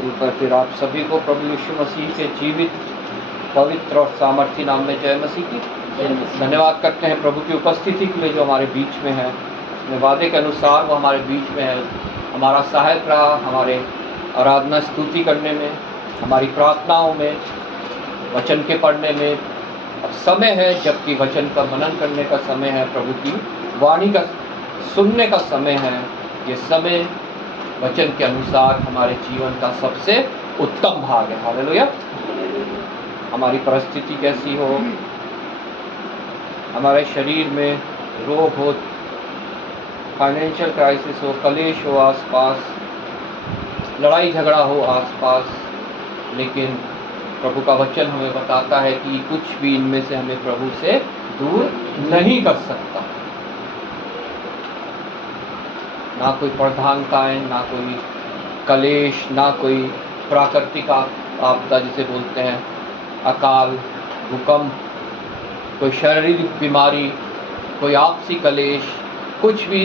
एक बार फिर आप सभी को प्रभु यीशु मसीह के जीवित, पवित्र और सामर्थी नाम में जय मसीह की। धन्यवाद करते हैं प्रभु की उपस्थिति के लिए जो हमारे बीच में है। उसने वादे के अनुसार वो हमारे बीच में है, हमारा सहायक रहा हमारे आराधना स्तुति करने में, हमारी प्रार्थनाओं में, वचन के पढ़ने में। अब समय है जबकि वचन का मनन करने का समय है, प्रभु की वाणी का सुनने का समय है। ये समय वचन के अनुसार हमारे जीवन का सबसे उत्तम भाग है। हालेलुया। हमारी परिस्थिति कैसी हो, हमारे शरीर में रोग हो, फाइनेंशियल क्राइसिस हो, कलेश हो आसपास, लड़ाई झगड़ा हो आसपास, लेकिन प्रभु का वचन हमें बताता है कि कुछ भी इनमें से हमें प्रभु से दूर नहीं कर सकता। ना कोई प्रधानताएं, ना कोई कलेश, ना कोई प्राकृतिक आपदा जिसे बोलते हैं, अकाल, भूकंप, कोई शारीरिक बीमारी, कोई आपसी कलेश, कुछ भी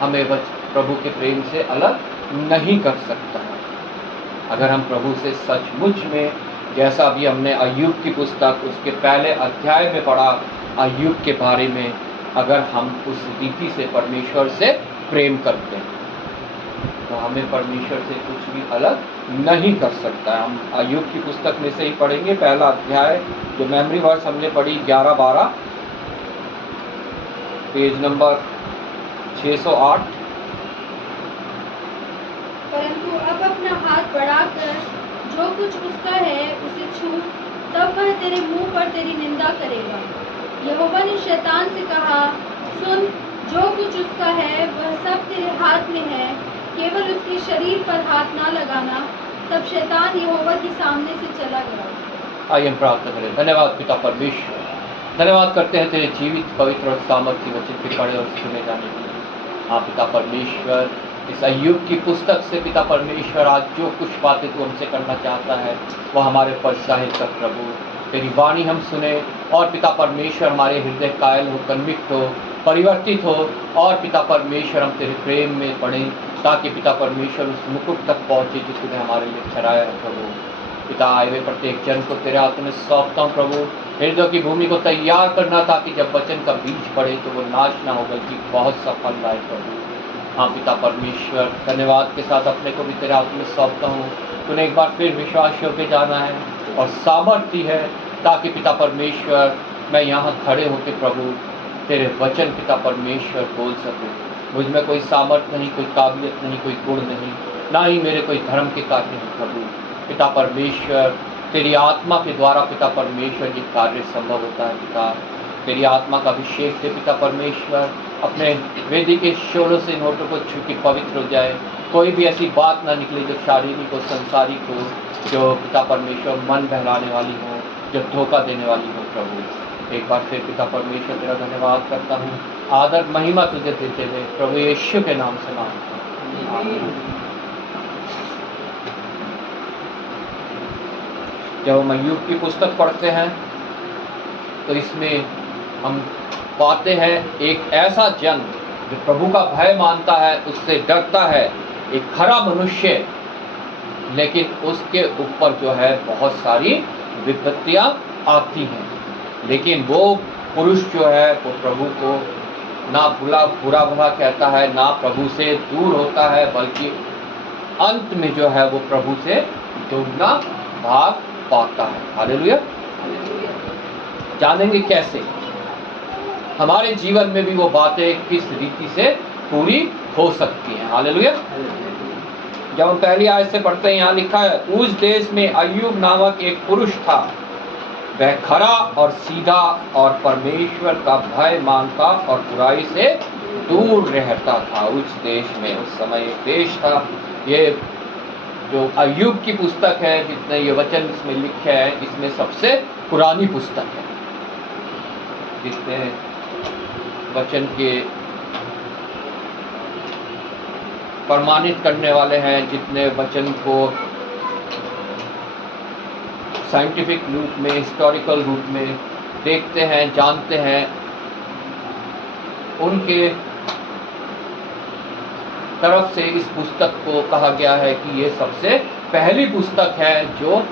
हमें प्रभु के प्रेम से अलग नहीं कर सकता। अगर हम प्रभु से सचमुच में, जैसा भी हमने अय्यूब की पुस्तक उसके पहले अध्याय में पढ़ा, अय्यूब के बारे में, अगर हम उस रीति से परमेश्वर से प्रेम करते हैं तो हमें परमेश्वर से कुछ भी अलग नहीं कर सकता है। हम अय्यूब की पुस्तक में से ही पढ़ेंगे, पहला अध्याय जो मेमोरी वर्स हमने पढ़ी 11-12, पेज नंबर 608। परंतु अब अपना हाथ बढ़ाकर जो कुछ उसका है उसे छू, तब वह तेरे मुंह पर तेरी निंदा करेगा। यहोवा ने शैतान से कहा, सुन, जो कुछ उसका है वह सब तेरे हाथ में है, केवल उसके शरीर पर हाथ ना लगाना। तब शैतान यहोवा के सामने से चला गया। आइए हम प्रार्थना करें। धन्यवाद पिता परमेश्वर, धन्यवाद करते हैं तेरे जीवित, पवित्र और सामर्थ्य वचन के पढ़े और सुने जाने के लिए। हाँ पिता परमेश्वर, इस अय्यूब की पुस्तक से पिता परमेश्वर आज जो कुछ बातें तू हमसे करना चाहता है वह हमारे पर जाहिर कर प्रभु। तेरी वाणी हम सुने और पिता परमेश्वर हमारे हृदय कायल हो, कन्विक्ट हो, परिवर्तित हो, और पिता परमेश्वर हम तेरे प्रेम में पढ़ें ताकि पिता परमेश्वर उस मुकुट तक पहुँचे जो तूने हमारे लिए ठहराया है प्रभु। पिता आए हुए प्रत्येक जन को तेरे हाथ में सौंपता हूँ प्रभु। हृदय की भूमि को तैयार करना ताकि जब वचन का बीज पड़े तो वो नाश ना हो बल्कि बहुत सफल लाए प्रभु। हाँ पिता परमेश्वर, धन्यवाद के साथ अपने को भी तेरे हाथ में सौंपता हूँ। तूने एक बार फिर विश्वास होकर जाना है और सामर्थ्य है ताकि पिता परमेश्वर मैं यहाँ खड़े होकर प्रभु तेरे वचन पिता परमेश्वर बोल सकूँ। मुझ में कोई सामर्थ्य नहीं, कोई काबिलियत नहीं, कोई गुण नहीं, ना ही मेरे कोई धर्म के कार्य हैं प्रभु। पिता परमेश्वर तेरी आत्मा के द्वारा पिता परमेश्वर ये कार्य संभव होता है। पिता तेरी आत्मा का अभिषेक से पिता परमेश्वर अपने वेदी के शोलों से नोटों को छू के पवित्र हो जाए। कोई भी ऐसी बात ना निकले जो शारीरिक हो, संसारिक हो, जो पिता परमेश्वर मन बहलाने वाली हो, जो धोखा देने वाली हो प्रभु। एक बार फिर पिता परमेश्वर तेरा धन्यवाद करता हूँ, आदर महिमा तुझे देते हुए प्रभु यीशु के नाम से मांगता हूँ। जब हम अय्यूब की पुस्तक पढ़ते हैं तो इसमें हम पाते हैं एक ऐसा जन जो प्रभु का भय मानता है, उससे डरता है, एक खरा मनुष्य, लेकिन उसके ऊपर जो है बहुत सारी विपत्तियां आती हैं। लेकिन वो पुरुष जो है वो प्रभु को ना बुरा भला कहता है, ना प्रभु से दूर होता है, बल्कि अंत में जो है वो प्रभु से दुगना भाग पाता है। हालेलुया। जानेंगे कैसे, हमारे जीवन में भी वो बातें किस रीति से पूरी हो सकती हैं। हालेलुया। जब हम पहली आयत से पढ़ते हैं, यहाँ लिखा है, उस देश में अय्यूब नामक एक पुरुष था, वह खरा और सीधा और परमेश्वर का भय मानता और बुराई से दूर रहता था। उस देश में उस समय एक देश था। ये जो अय्यूब की पुस्तक है, जितने ये वचन इसमें लिखे हैं, इसमें सबसे पुरानी पुस्तक है। जितने वचन के प्रमाणित करने वाले हैं, जितने वचन को साइंटिफिक रूप में, हिस्टोरिकल रूप में देखते हैं, जानते हैं, उनके तरफ से इस पुस्तक को कहा गया है कि ये सबसे पहली पुस्तक है जो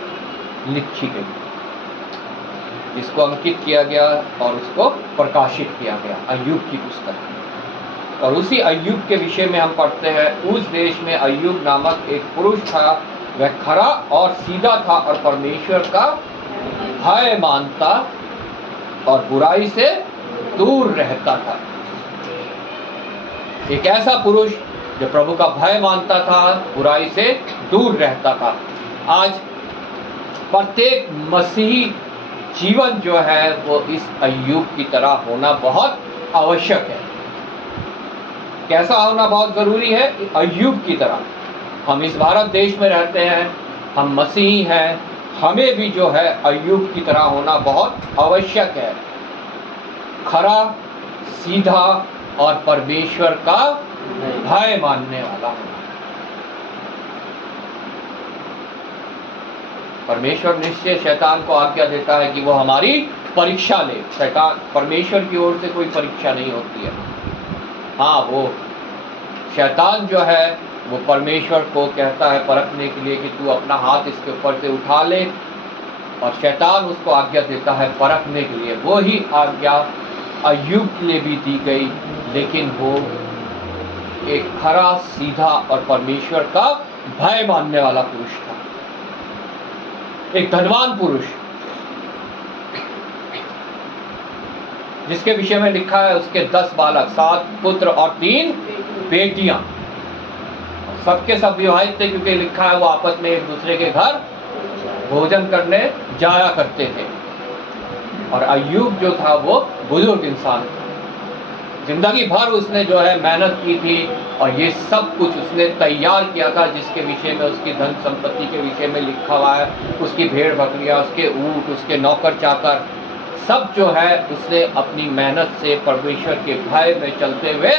लिखी गई, इसको अंकित किया गया और उसको प्रकाशित किया गया, अय्यूब की पुस्तक। और उसी अय्यूब के विषय में हम पढ़ते हैं, उस देश में अय्यूब नामक एक पुरुष था, वह खरा और सीधा था और परमेश्वर का भय मानता और बुराई से दूर रहता था। एक ऐसा पुरुष जो प्रभु का भय मानता था, बुराई से दूर रहता था। आज प्रत्येक मसीही जीवन जो है वो इस अय्यूब की तरह होना बहुत आवश्यक है। कैसा होना बहुत जरूरी है? अय्यूब की तरह। हम इस भारत देश में रहते हैं, हम मसीही हैं, हमें भी जो है अय्यूब की तरह होना बहुत आवश्यक है। खरा, सीधा और परमेश्वर का भय मानने वाला होना। परमेश्वर निश्चय शैतान को आज्ञा देता है कि वो हमारी परीक्षा ले। शैतान, परमेश्वर की ओर से कोई परीक्षा नहीं होती है। हाँ, वो शैतान जो है वो परमेश्वर को कहता है परखने के लिए कि तू अपना हाथ इसके ऊपर से उठा ले, और शैतान उसको आज्ञा देता है परखने के लिए। वो ही आज्ञा अय्यूब के लिए भी दी गई, लेकिन वो एक खरा, सीधा और परमेश्वर का भय मानने वाला पुरुष था, एक धनवान पुरुष, जिसके विषय में लिखा है उसके 10 बालक, 7 पुत्र और 3 बेटियां। सबके सब विवाहित थे, क्योंकि लिखा है वो आपस में एक दूसरे के घर भोजन करने जाया करते थे। और अय्यूब जो था वो बुजुर्ग इंसान था, जिंदगी भर उसने जो है मेहनत की थी और ये सब कुछ उसने तैयार किया था, जिसके विषय में उसकी धन संपत्ति के विषय में लिखा हुआ है। उसकी भेड़ बकरियां, उसके ऊंट, उसके नौकर चाकर, सब जो है उसने अपनी मेहनत से परमेश्वर के भय में चलते हुए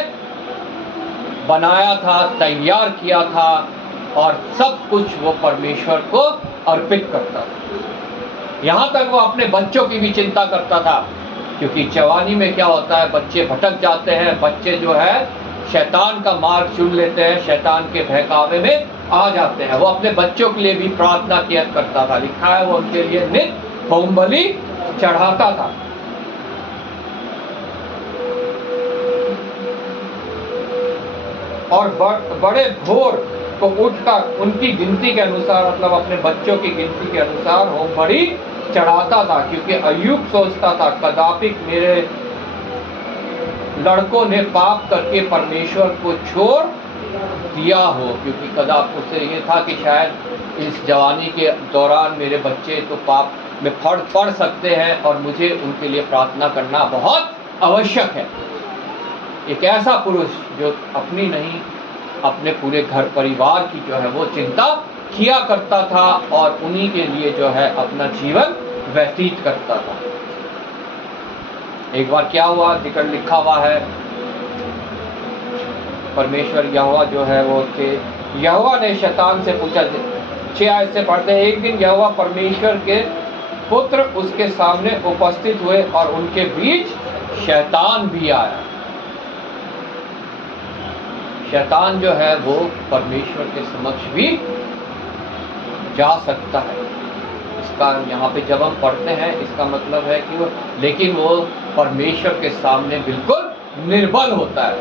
बनाया था, तैयार किया था, और सब कुछ वो परमेश्वर को अर्पित करता था। यहाँ तक वो अपने बच्चों की भी चिंता करता था, क्योंकि जवानी में क्या होता है, बच्चे भटक जाते हैं, बच्चे जो है शैतान का मार्ग चुन लेते हैं, शैतान के बहकावे में आ जाते हैं। वो अपने बच्चों के लिए भी प्रार्थना किया करता था। लिखा है वो उनके लिए नित्य होम बलि चढ़ाता था। और बड़े भोर को उठकर उनकी गिनती के अनुसार, मतलब अपने बच्चों की गिनती के अनुसार होम बलि चढ़ाता था, क्योंकि अय्यूब सोचता था कदापि मेरे लड़कों ने पाप करके परमेश्वर को छोड़ दिया हो, क्योंकि कदापि उससे ये था कि शायद इस जवानी के दौरान मेरे बच्चे तो पाप में पड़ सकते हैं और मुझे उनके लिए प्रार्थना करना बहुत आवश्यक है। एक ऐसा पुरुष जो अपनी नहीं, अपने पूरे घर परिवार की जो है वो चिंता किया करता था और उन्हीं के लिए जो है अपना जीवन व्यतीत करता था। एक बार क्या हुआ, जिक्र लिखा हुआ है, परमेश्वर यहोवा जो है वो थे, यहोवा ने शैतान से पूछा, 6 आयत से पढ़ते हैं, एक दिन यहोवा परमेश्वर के पुत्र उसके सामने उपस्थित हुए और उनके बीच शैतान भी आया। शैतान जो है वो परमेश्वर के समक्ष भी जा सकता है। इसका यहाँ पे जब हम पढ़ते हैं इसका मतलब है कि वो, लेकिन वो परमेश्वर के सामने बिल्कुल निर्बल होता है,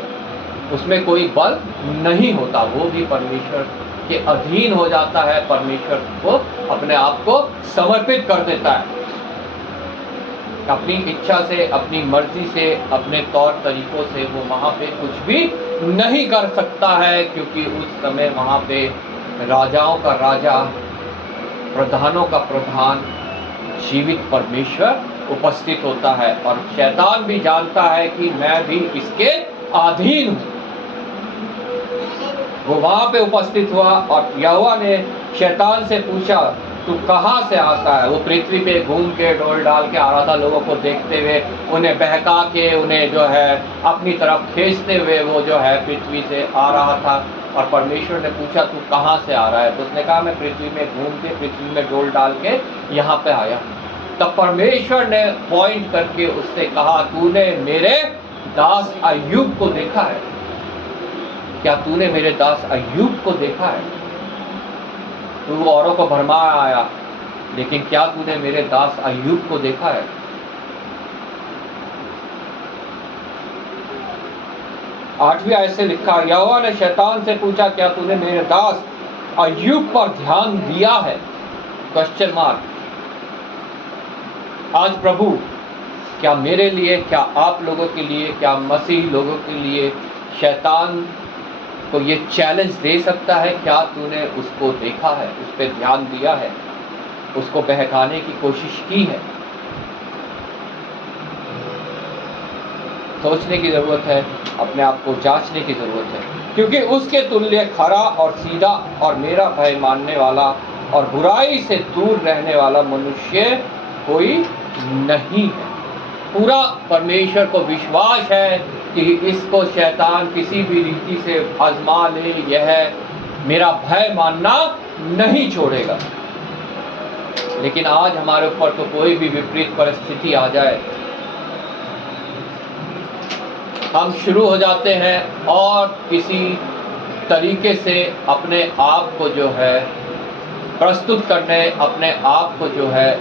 उसमें कोई बल नहीं होता, वो भी परमेश्वर के अधीन हो जाता है, परमेश्वर को अपने आप को समर्पित कर देता है। अपनी इच्छा से, अपनी मर्जी से, अपने तौर तरीकों से वो वहाँ पे कुछ भी नहीं कर सकता है, क्योंकि उस समय वहाँ पे राजाओं का राजा, प्रधानों का प्रधान, जीवित परमेश्वर उपस्थित होता है। और शैतान भी जानता है कि मैं भी इसके अधीन हूँ। वो वहाँ पे उपस्थित हुआ और यहोवा ने शैतान से पूछा, तू कहाँ से आता है? वो पृथ्वी पे घूम के डोल डाल के आ रहा था, लोगों को देखते हुए, उन्हें बहका के, उन्हें जो है अपनी तरफ खींचते हुए वो जो है पृथ्वी से आ रहा था। और परमेश्वर ने पूछा, तू कहाँ से आ रहा है? तो उसने कहा, मैं पृथ्वी में घूम के, पृथ्वी में डोल डाल के यहाँ पे आया। तब परमेश्वर ने पॉइंट करके उससे कहा, तूने मेरे दास अय्यूब को देखा है? क्या तूने मेरे दास अय्यूब को देखा है? तू औरों को भरमा आया, लेकिन क्या तूने मेरे दास अय्यूब को देखा है? आठवीं आयत से लिखा, यहोवा ने शैतान से पूछा, क्या तूने मेरे दास अय्यूब पर ध्यान दिया है? Question mark. आज प्रभु क्या मेरे लिए, क्या आप लोगों के लिए, क्या मसीह लोगों के लिए शैतान को ये चैलेंज दे सकता है, क्या तूने उसको देखा है, उस पर ध्यान दिया है, उसको बहकाने की कोशिश की है? सोचने की ज़रूरत है, अपने आप को जांचने की ज़रूरत है, क्योंकि उसके तुल्य खरा और सीधा और मेरा भय मानने वाला और बुराई से दूर रहने वाला मनुष्य कोई नहीं है। पूरा परमेश्वर को विश्वास है कि इसको शैतान किसी भी रीति से आजमा ले, यह मेरा भय मानना नहीं छोड़ेगा। लेकिन आज हमारे ऊपर तो कोई भी विपरीत परिस्थिति आ जाए, हम शुरू हो जाते हैं और किसी तरीके से अपने आप को जो है प्रस्तुत करने, अपने आप को जो है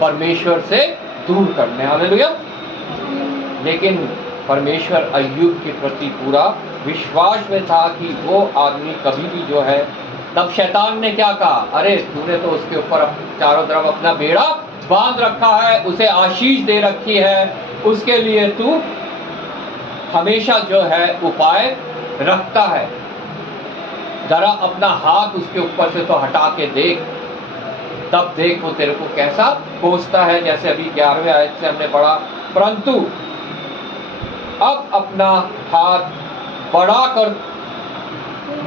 परमेश्वर से दूर करने। हालेलुया। लेकिन परमेश्वर अय्यूब के प्रति पूरा विश्वास में था कि वो आदमी कभी भी जो है, तब शैतान ने क्या कहा, अरे तूने तो उसके ऊपर चारों तरफ अपना बेड़ा बांध रखा है, उसे आशीष दे रखी है, उसके लिए तू हमेशा जो है उपाय रखता है, जरा अपना हाथ उसके ऊपर से तो हटा के देख, तब देख वो तेरे को कैसा कोसता है। जैसे अभी 11वें आयत से हमने पढ़ा, परंतु अब अपना हाथ बढ़ाकर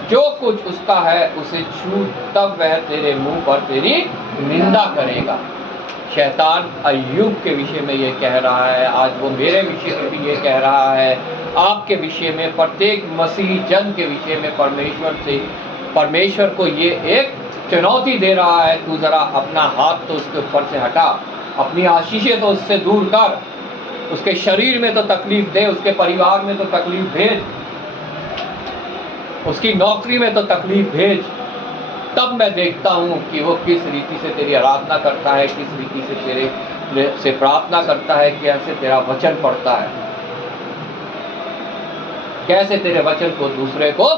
जो कुछ उसका है उसे छू, तब वह तेरे मुंह पर तेरी निंदा करेगा। शैतान अय्यूब के विषय में ये कह रहा है, आज वो मेरे विषय में भी ये कह रहा है, आपके विषय में, प्रत्येक मसीही जन के विषय में परमेश्वर को ये एक चुनौती दे रहा है, तू जरा अपना हाथ तो उसके ऊपर से हटा, अपनी आशीषें तो उससे दूर कर, उसके शरीर में तो तकलीफ दे, उसके परिवार में तो तकलीफ भेज, उसकी नौकरी में तो तकलीफ भेज, तब मैं देखता हूँ कि वो किस रीति से तेरी आराधना करता है, किस रीति से तेरे से प्रार्थना करता है, कैसे तेरा वचन पढ़ता है, कैसे तेरे वचन को दूसरे को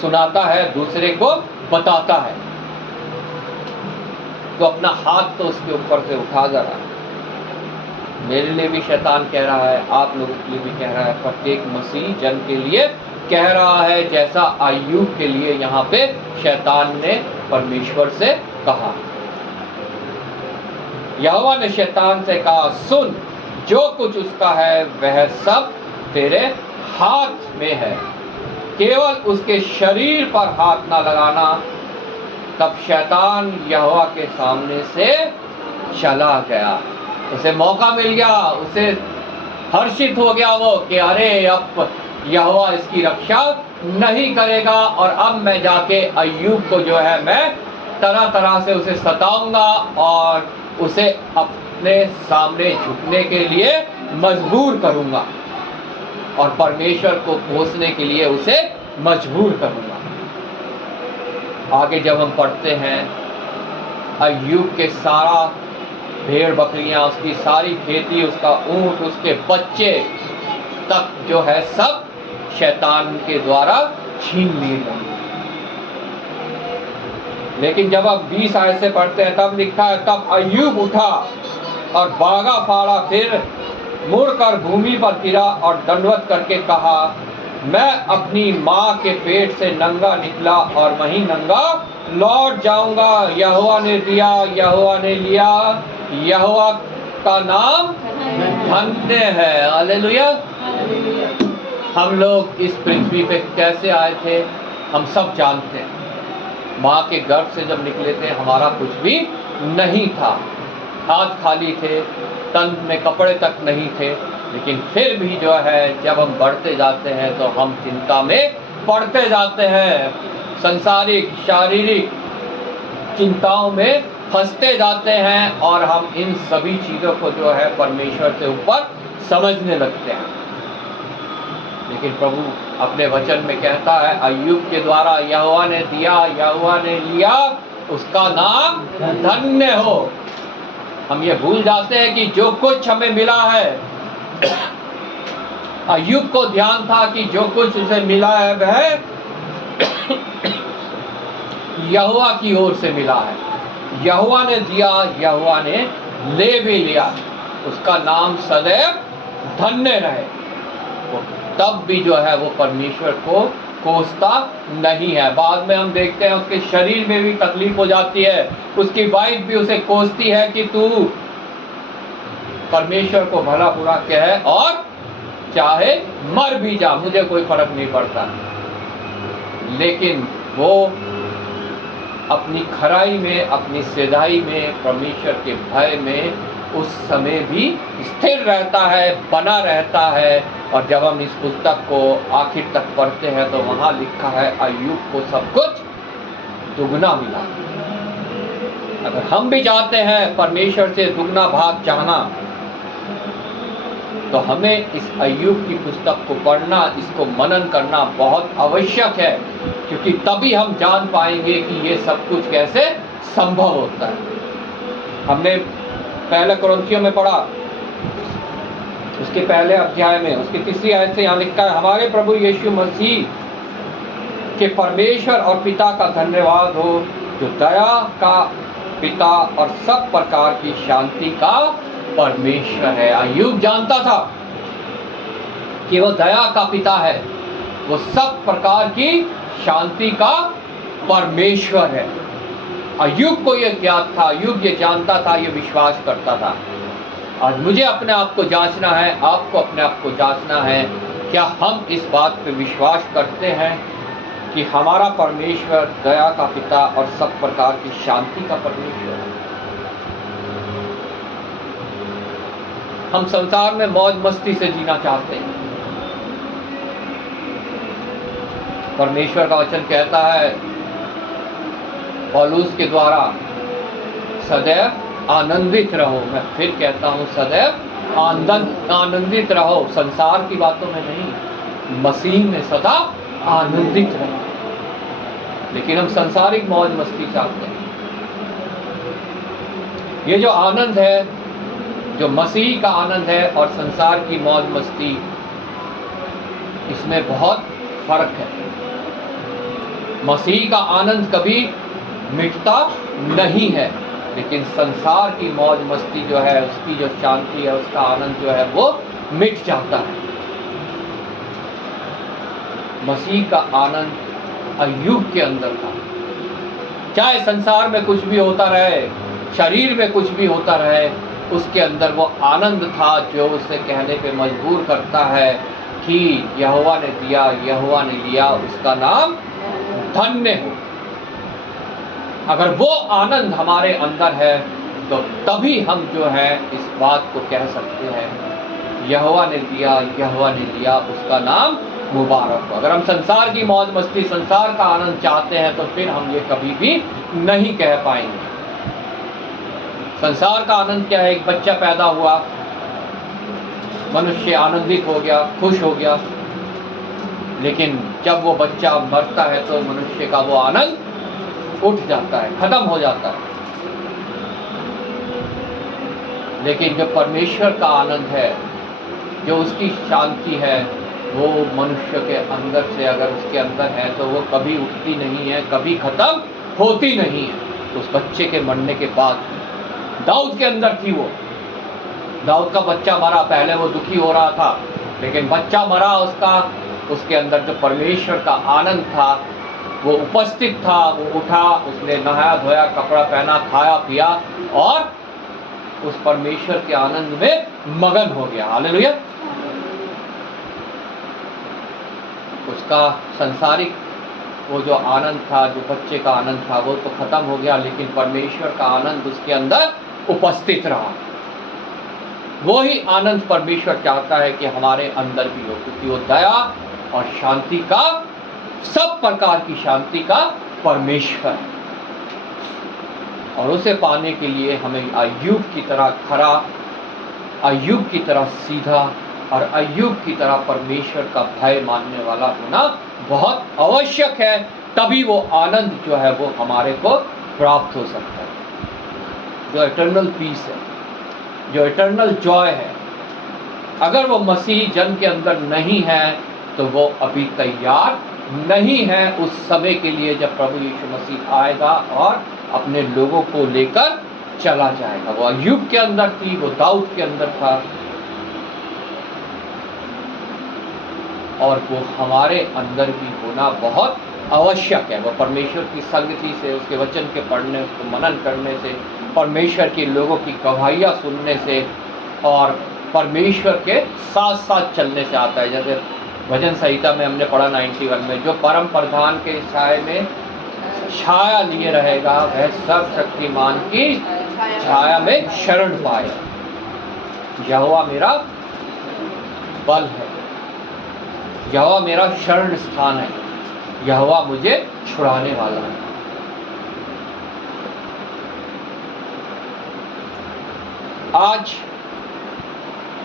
सुनाता है, दूसरे को बताता है। तो अपना हाथ तो उसके ऊपर से उठा जरा। मेरे लिए भी शैतान कह रहा है, आप लोगों के लिए भी कह रहा है, प्रत्येक मसीह जन के लिए कह रहा है, जैसा अय्यूब के लिए यहाँ पे शैतान ने परमेश्वर से कहा। यहोवा ने शैतान से कहा, सुन, जो कुछ उसका है वह सब तेरे हाथ में है, केवल उसके शरीर पर हाथ ना लगाना। तब शैतान यहोवा के सामने से चला गया। उसे मौका मिल गया, उसे हर्षित हो गया वो कि अरे अब यहोवा इसकी रक्षा नहीं करेगा, और अब मैं जाके अय्यूब को जो है मैं तरह तरह से उसे सताऊंगा और उसे अपने सामने झुकने के लिए मजबूर करूंगा और परमेश्वर को कोसने के लिए उसे मजबूर करूंगा। आगे जब हम पढ़ते हैं, अय्यूब के सारा भेड़ बकरियां, उसकी सारी खेती, उसका ऊंट, उसके बच्चे तक जो है सब शैतान के द्वारा छीन लिए गए। लेकिन जब हम 20 आयत से पढ़ते हैं, तब लिखा है, तब अय्यूब उठा और बागा फाड़ा, फिर मुड़कर भूमि पर गिरा और दंडवत करके कहा, मैं अपनी माँ के पेट से नंगा निकला और वहीं नंगा लौट जाऊंगा। यहोवा ने दिया, यहोवा ने लिया, यहोवा का नाम धन्य है। हालेलुया। हम लोग इस पृथ्वी पे कैसे आए थे हम सब जानते हैं। माँ के गर्भ से जब निकले थे हमारा कुछ भी नहीं था, हाथ खाली थे, तन में कपड़े तक नहीं थे, लेकिन फिर भी जो है जब हम बढ़ते जाते हैं तो हम चिंता में पड़ते जाते हैं, संसारिक शारीरिक चिंताओं में फंसते जाते हैं और हम इन सभी चीज़ों को जो है परमेश्वर से ऊपर समझने लगते हैं। लेकिन प्रभु अपने वचन में कहता है अय्यूब के द्वारा यहोवा ने दिया, यहोवा ने लिया, उसका नाम धन्य हो। हम ये भूल जाते हैं कि जो कुछ हमें मिला है, अय्यूब को ध्यान था कि जो कुछ उसे मिला है वह यहोवा की ओर से मिला है। यहोवा ने दिया, यहोवा ने ले भी लिया, उसका नाम सदैव धन्य रहे। वो तब भी जो है वो परमेश्वर को कोसता नहीं है। बाद में हम देखते हैं उसके शरीर में भी तकलीफ हो जाती है, उसकी वाइफ भी उसे कोसती है कि तू परमेश्वर को भला बुरा कह और चाहे मर भी जा, मुझे कोई फर्क नहीं पड़ता। लेकिन वो अपनी खराई में, अपनी सिधाई में, परमेश्वर के भय में उस समय भी स्थिर रहता है, बना रहता है। और जब हम इस पुस्तक को आखिर तक पढ़ते हैं तो वहाँ लिखा है अय्यूब को सब कुछ दुगना मिला। अगर हम भी चाहते हैं परमेश्वर से दुगना भाग चाहना, तो हमें इस अय्यूब की पुस्तक को पढ़ना, इसको मनन करना बहुत आवश्यक है, क्योंकि तभी हम जान पाएंगे कि ये सब कुछ कैसे संभव होता है। हमने पहले कुरिन्थियों में पढ़ा, उसके पहले अध्याय में उसके 3 आयत से यहाँ लिखा है, हमारे प्रभु यीशु मसीह के परमेश्वर और पिता का धन्यवाद हो, जो दया का पिता और सब प्रकार की शांति का परमेश्वर है। अय्यूब जानता था कि वो दया का पिता है, वो सब प्रकार की शांति का परमेश्वर है। अय्यूब को ये ज्ञात था, अय्यूब ये जानता था, ये विश्वास करता था। आज मुझे अपने आप को जांचना है, आपको अपने आप को जांचना है, क्या हम इस बात पे विश्वास करते हैं कि हमारा परमेश्वर दया का पिता और सब प्रकार की शांति का परमेश्वर है। हम संसार में मौज मस्ती से जीना चाहते हैं। परमेश्वर का वचन कहता है पौलुस के द्वारा, सदैव आनंदित रहो। मैं फिर कहता हूँ, सदैव आनंदित रहो, संसार की बातों में नहीं, मसीह में सदा आनंदित रहो। लेकिन हम संसारिक मौज मस्ती चाहते हैं। ये जो आनंद है, जो मसीह का आनंद है और संसार की मौज मस्ती, इसमें बहुत फर्क है। मसीह का आनंद कभी मिटता नहीं है, लेकिन संसार की मौज मस्ती जो है, उसकी जो शांति है, उसका आनंद जो है वो मिट जाता है। मसीह का आनंद अय्यूब के अंदर था। चाहे संसार में कुछ भी होता रहे, शरीर में कुछ भी होता रहे, उसके अंदर वो आनंद था जो उसे कहने पे मजबूर करता है कि यहोवा ने दिया, यहोवा ने लिया, उसका नाम धन्य हो। अगर वो आनंद हमारे अंदर है तो तभी हम जो है इस बात को कह सकते हैं, यहोवा ने दिया, यहोवा ने लिया, उसका नाम मुबारक हो। अगर हम संसार की मौज मस्ती, संसार का आनंद चाहते हैं तो फिर हम ये कभी भी नहीं कह पाएंगे। संसार का आनंद क्या है? एक बच्चा पैदा हुआ, मनुष्य आनंदित हो गया, खुश हो गया, लेकिन जब वो बच्चा मरता है तो मनुष्य का वो आनंद उठ जाता है, खत्म हो जाता है। लेकिन जो परमेश्वर का आनंद है, जो उसकी शांति है, वो मनुष्य के अंदर से अगर उसके अंदर है तो वो कभी उठती नहीं है, कभी खत्म होती नहीं है। उस बच्चे के मरने के बाद दाऊद के अंदर थी वो। दाऊद का बच्चा मरा, पहले वो दुखी हो रहा था, लेकिन बच्चा मरा उसका, उसके अंदर जो परमेश्वर का आनंद था वो उपस्थित था। वो उठा, उसने नहाया धोया, कपड़ा पहना, खाया पिया और उस परमेश्वर के आनंद में मगन हो गया। हालेलुया। उसका संसारिक वो जो आनंद था, जो बच्चे का आनंद था, वो तो खत्म हो गया, लेकिन परमेश्वर का आनंद उसके अंदर उपस्थित रहा। वो ही आनंद परमेश्वर चाहता है कि हमारे अंदर भी हो, क्योंकि वो दया और शांति का, सब प्रकार की शांति का परमेश्वर है। और उसे पाने के लिए हमें अय्यूब की तरह खरा, अय्यूब की तरह सीधा और अय्यूब की तरह परमेश्वर का भय मानने वाला होना बहुत आवश्यक है, तभी वो आनंद जो है वो हमारे को प्राप्त हो सकता है, जो इटर्नल पीस है, जो इटर्नल जॉय है। अगर वो मसीह जन के अंदर नहीं है तो वो अभी तैयार नहीं है उस समय के लिए जब प्रभु यीशु मसीह आएगा और अपने लोगों को लेकर चला जाएगा। वो अय्यूब के अंदर थी, वो दाऊद के अंदर था, और वो हमारे अंदर भी होना बहुत आवश्यक है। वो परमेश्वर की संगति से, उसके वचन के पढ़ने, उसको मनन करने से, परमेश्वर के लोगों की गवाहियाँ सुनने से और परमेश्वर के साथ साथ चलने से आता है। जैसे भजन संहिता में हमने पढ़ा 91 में, जो परम प्रधान के साए में छाया लिए रहेगा वह सर्वशक्तिमान की छाया में शरण पाए। यहोवा मेरा बल है, यहोवा मेरा शरण स्थान है, यहोवा मुझे छुड़ाने वाला है। आज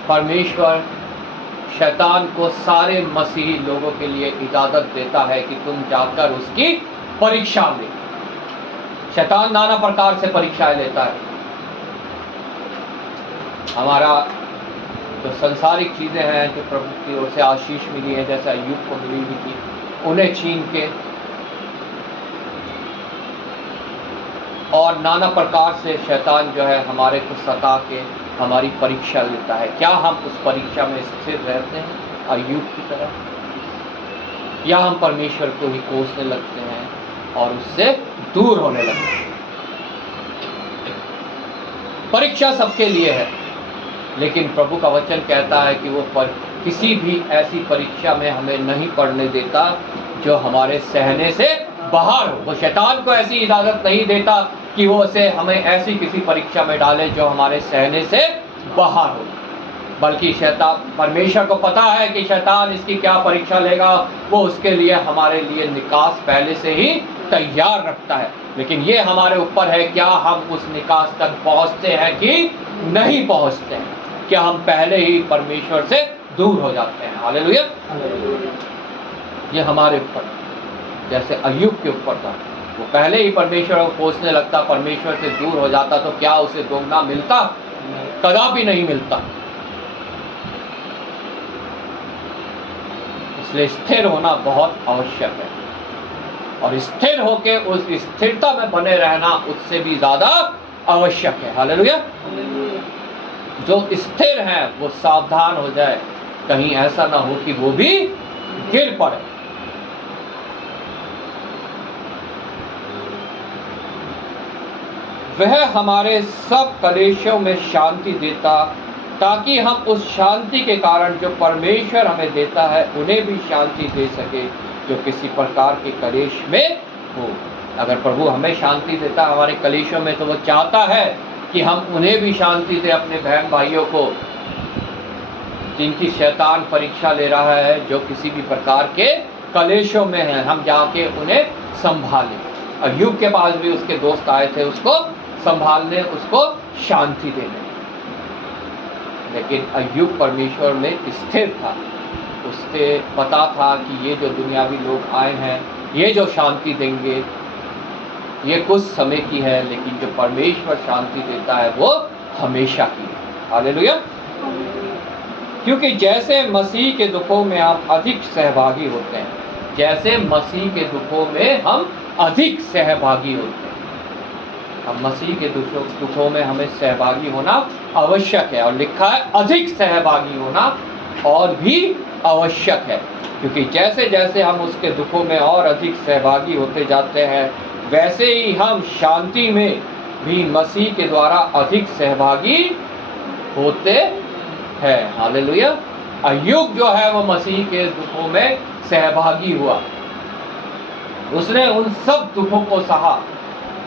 परमेश्वर शैतान को सारे मसीही लोगों के लिए इजाजत देता है कि तुम जाकर उसकी परीक्षा ले। शैतान नाना प्रकार से परीक्षाएं लेता है। हमारा जो संसारिक चीज़ें हैं जो प्रभु की ओर से आशीष मिली है, जैसे अय्यूब को मिली हुई थी, उन्हें छीन के और नाना प्रकार से शैतान जो है हमारे को सता के हमारी परीक्षा लेता है। क्या हम उस परीक्षा में स्थिर रहते हैं अय्यूब की तरह, या हम परमेश्वर को ही कोसने लगते हैं और उससे दूर होने लगते हैं? परीक्षा सबके लिए है, लेकिन प्रभु का वचन कहता है कि वो किसी भी ऐसी परीक्षा में हमें नहीं पड़ने देता जो हमारे सहने से बाहर हो। वो शैतान को ऐसी इजाज़त नहीं देता कि वो उसे हमें ऐसी किसी परीक्षा में डाले जो हमारे सहने से बाहर हो, बल्कि शैतान, परमेश्वर को पता है कि शैतान इसकी क्या परीक्षा लेगा, वो उसके लिए हमारे लिए निकास पहले से ही तैयार रखता है। लेकिन ये हमारे ऊपर है, क्या हम उस निकास तक पहुंचते हैं कि नहीं पहुंचते हैं, क्या हम पहले ही परमेश्वर से दूर हो जाते हैं। हालेलुया। ये हमारे ऊपर, जैसे अय्यूब के ऊपर था, वो पहले ही परमेश्वर को कोसने लगता, परमेश्वर से दूर हो जाता, तो क्या उसे दोगुना मिलता? कदापि नहीं मिलता। इसलिए स्थिर होना बहुत आवश्यक है, और स्थिर होके उस स्थिरता में बने रहना उससे भी ज्यादा आवश्यक है। हालेलुया। जो स्थिर है वो सावधान हो जाए, कहीं ऐसा ना हो कि वो भी गिर पड़े। वह हमारे सब कलेशों में शांति देता, ताकि हम उस शांति के कारण जो परमेश्वर हमें देता है उन्हें भी शांति दे सके जो किसी प्रकार के कलेश में हो। अगर प्रभु हमें शांति देता हमारे कलेशों में, तो वो चाहता है कि हम उन्हें भी शांति दें, अपने बहन भाइयों को जिनकी शैतान परीक्षा ले रहा है, जो किसी भी प्रकार के कलेशों में हैं, हम जाके उन्हें संभालें। अय्यूब के पास भी उसके दोस्त आए थे उसको संभालने, उसको शांति देने, लेकिन अय्यूब परमेश्वर में स्थिर था। उससे पता था कि ये जो दुनियावी लोग आए हैं, ये जो शांति देंगे ये कुछ समय की है, लेकिन जो परमेश्वर शांति देता है वो हमेशा की है। हालेलुया। क्योंकि जैसे मसीह के दुखों में हम अधिक सहभागी होते हैं, जैसे मसीह के दुखों में हम अधिक सहभागी होते हैं, हम मसीह के दुखों में हमें सहभागी होना आवश्यक है। और लिखा है अधिक सहभागी होना और भी आवश्यक है, क्योंकि जैसे जैसे हम उसके दुखों में और अधिक सहभागी होते जाते हैं, वैसे ही हम शांति में भी मसीह के द्वारा अधिक सहभागी होते हैं। हालेलुया। अय्यूब जो है वो मसीह के दुखों में सहभागी हुआ, उसने उन सब दुखों को सहा,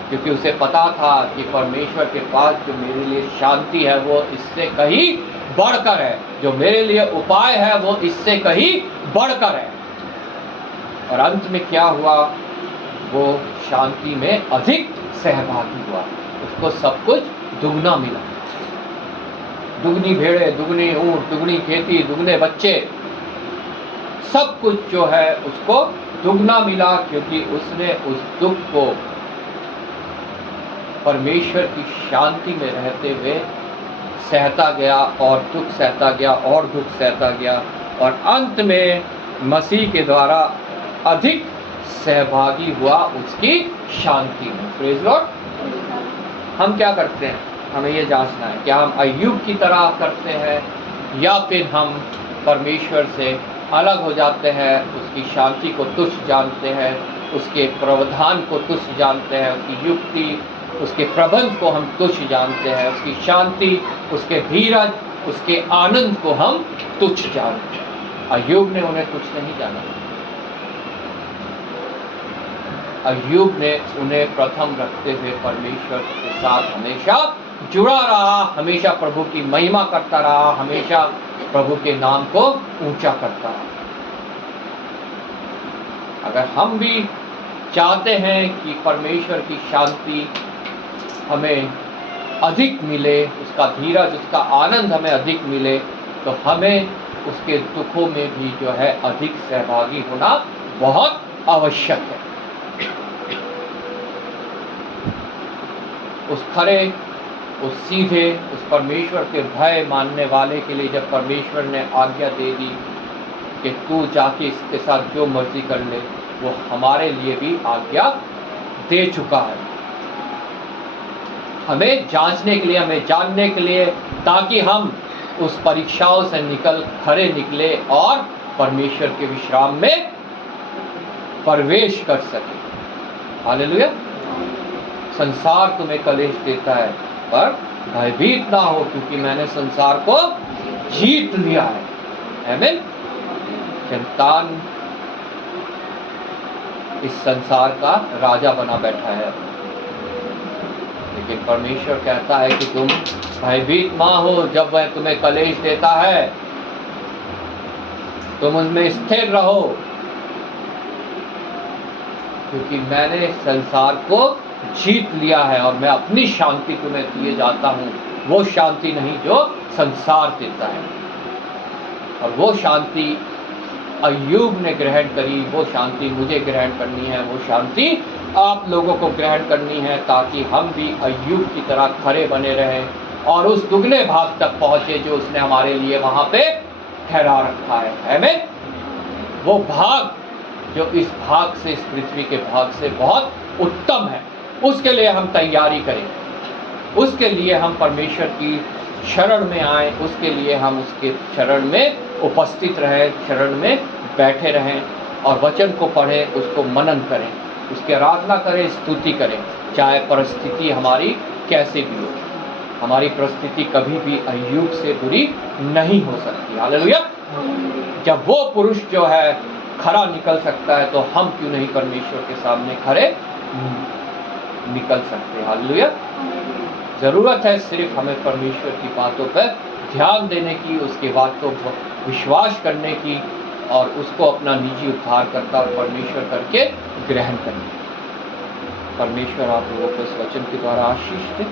क्योंकि उसे पता था कि परमेश्वर के पास जो मेरे लिए शांति है वो इससे कहीं बढ़कर है, जो मेरे लिए उपाय है वो इससे कहीं बढ़कर है। और अंत में क्या हुआ? वो शांति में अधिक सहभागी हुआ, उसको सब कुछ दुगना मिला। दुगनी भेड़ें, दुगनी ऊंट, दुगनी खेती, दुगने बच्चे, सब कुछ जो है उसको दुगना मिला, क्योंकि उसने उस दुख को परमेश्वर की शांति में रहते हुए सहता गया, और दुख सहता गया, और दुख सहता गया, और अंत में मसीह के द्वारा अधिक सहभागी हुआ उसकी शांति में। Praise Lord. हम क्या करते हैं, हमें ये जांचना है, क्या हम अय्यूब की तरह करते हैं, या फिर हम परमेश्वर से अलग हो जाते हैं, उसकी शांति को तुच्छ जानते हैं, उसके प्रावधान को तुच्छ जानते हैं, उसकी युक्ति, उसके प्रबंध को हम तुच्छ जानते हैं, उसकी शांति, उसके धीरज, उसके आनंद को हम तुच्छ जानते हैं। अय्यूब ने उन्हें तुच्छ नहीं जाना। अय्यूब ने उन्हें प्रथम रखते हुए परमेश्वर के साथ हमेशा जुड़ा रहा, हमेशा प्रभु की महिमा करता रहा, हमेशा प्रभु के नाम को ऊंचा करता रहा। अगर हम भी चाहते हैं कि परमेश्वर की शांति हमें अधिक मिले, उसका धीरज, उसका आनंद हमें अधिक मिले, तो हमें उसके दुखों में भी जो है अधिक सहभागी होना बहुत आवश्यक है। उस खरे, उस सीधे, उस परमेश्वर के भय मानने वाले के लिए जब परमेश्वर ने आज्ञा दे दी कि तू जाके इसके साथ जो मर्जी कर ले, वो हमारे लिए भी आज्ञा दे चुका है, हमें जांचने के लिए, हमें जानने के लिए, ताकि हम उस परीक्षाओं से खरे निकले और परमेश्वर के विश्राम में प्रवेश कर सके। हालेलुया। संसार तुम्हें कलेश देता है, पर भयभीत ना हो, क्योंकि मैंने संसार को जीत लिया है। आमीन। शैतान इस संसार का राजा बना बैठा है, लेकिन परमेश्वर कहता है कि तुम भयभीत ना हो। जब वह तुम्हें कलेश देता है, तुम उनमें स्थिर रहो, क्योंकि मैंने संसार को जीत लिया है और मैं अपनी शांति तुम्हें दिए जाता हूँ। वो शांति नहीं जो संसार देता है, और वो शांति अय्यूब ने ग्रहण करी, वो शांति मुझे ग्रहण करनी है, वो शांति आप लोगों को ग्रहण करनी है, ताकि हम भी अय्यूब की तरह खरे बने रहें और उस दुगने भाग तक पहुँचे जो उसने हमारे लिए वहाँ पे ठहरा रखा है। आमीन। वो भाग जो इस भाग से, इस पृथ्वी के भाग से बहुत उत्तम है, उसके लिए हम तैयारी करें, उसके लिए हम परमेश्वर की शरण में आए, उसके लिए हम उसके शरण में उपस्थित रहें, शरण में बैठे रहें, और वचन को पढ़ें, उसको मनन करें, उसकी आराधना करें, स्तुति करें, चाहे परिस्थिति हमारी कैसे भी हो। हमारी परिस्थिति कभी भी अय्यूब से बुरी नहीं हो सकती। हालेलुया। जब वो पुरुष जो है खरा निकल सकता है, तो हम क्यों नहीं परमेश्वर के सामने खरे निकल सकते। हालेलुया। ज़रूरत है सिर्फ हमें परमेश्वर की बातों पर ध्यान देने की, उसके बातों पर विश्वास करने की, और उसको अपना निजी उद्धारकर्ता और परमेश्वर करके ग्रहण करने की। परमेश्वर आप लोगों को इस वचन के द्वारा आशीष दे।